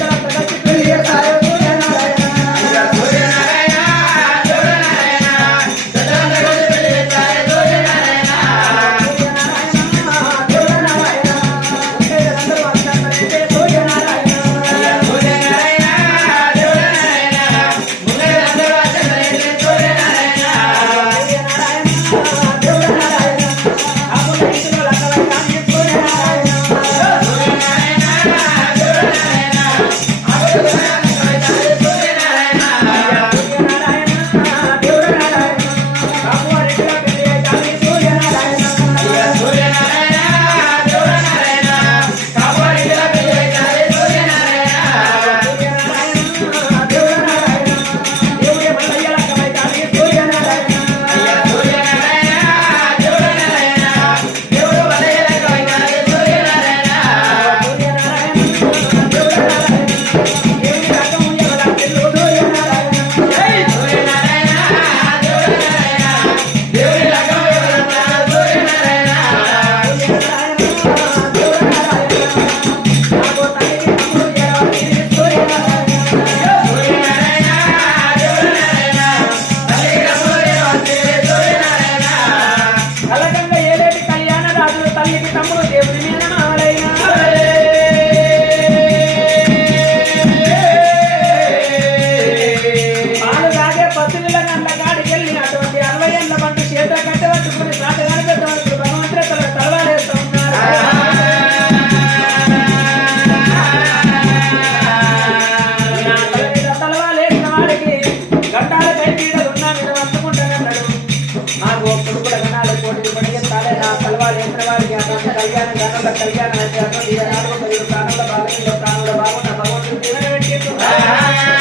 Thank you. వాళ్ళు ఎంత వారికి అటువంటి కళ్యాణం గనుల కళ్యాణం అంటే అటువంటి ఈనాడు బాగున్న భగవంతుడు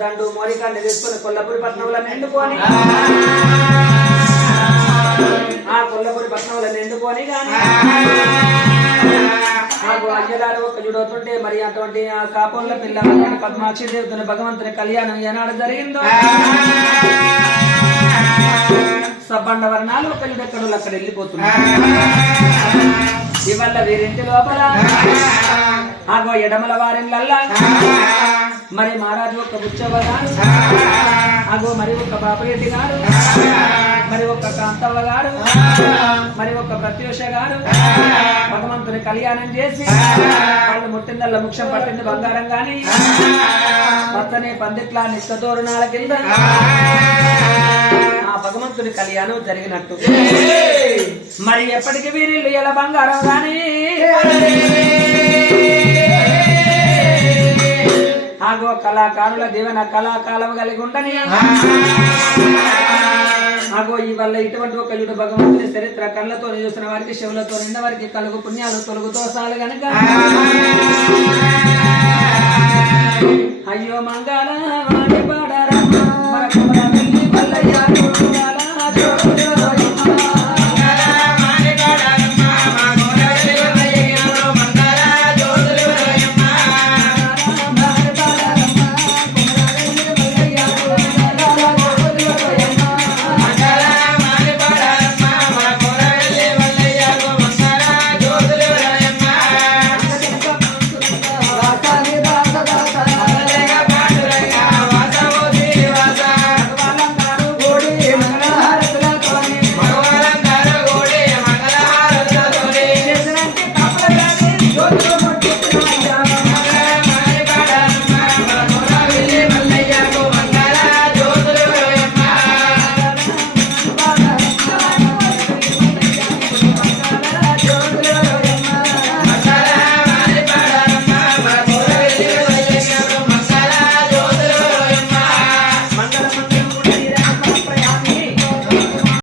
దండు మోరికాన్ని తీసుకొని కొల్లపూరి పట్టణంలో నిండుకొని. ఆ. కొల్లపూరి పట్టణంలో నిండుకొని కానీ నాకు అయ్యలారు ఒక యుడోతుంటే మరి అటువంటి ఆ కాపంలో పిల్ల పద్మాక్షి దేవతని భగవంతుని కళ్యాణం ఏనాడు జరిగిందో. సబ్బండ వర్ణాలు ఒక యుడెక్కడు అక్కడ వెళ్ళిపోతున్నారు ఇవల్ల వీరింటి లోపల ఆగో ఎడమల వారిళ్ళల్లా మరి మహారాజు ఒక బుచ్చవ్వ గారు ఆగో మరి ఒక బాపరెడ్డి గారు మరి ఒక కాంతవ్వ గారు మరి ఒక ప్రత్యూష గారు భగవంతుని కళ్యాణం చేసి వాళ్ళు ముట్టిందల్ల ముఖ్యం పట్టింది బంగారం గాని. పచ్చని పందిట్ల నిత్య తోరణాల కింద. ఆ భగవంతుని కళ్యాణం జరిగినట్టు. మరి ఎప్పటికీ వీరిల్లు ఎలా బంగారం గాని? ఆగో కళాకారుల దీవెన కళాకాలం కలిగి ఉండని. ఆగో ఈ వల్ల ఇటువంటి ఒక యుడు భగవంతుని చరిత్ర కళ్ళతో చూసిన వారికి శివులతో నిన్న వారికి కలుగు పుణ్యాలు తొలుగు తోసాలు గనక. అయ్యో మంగళ వాడి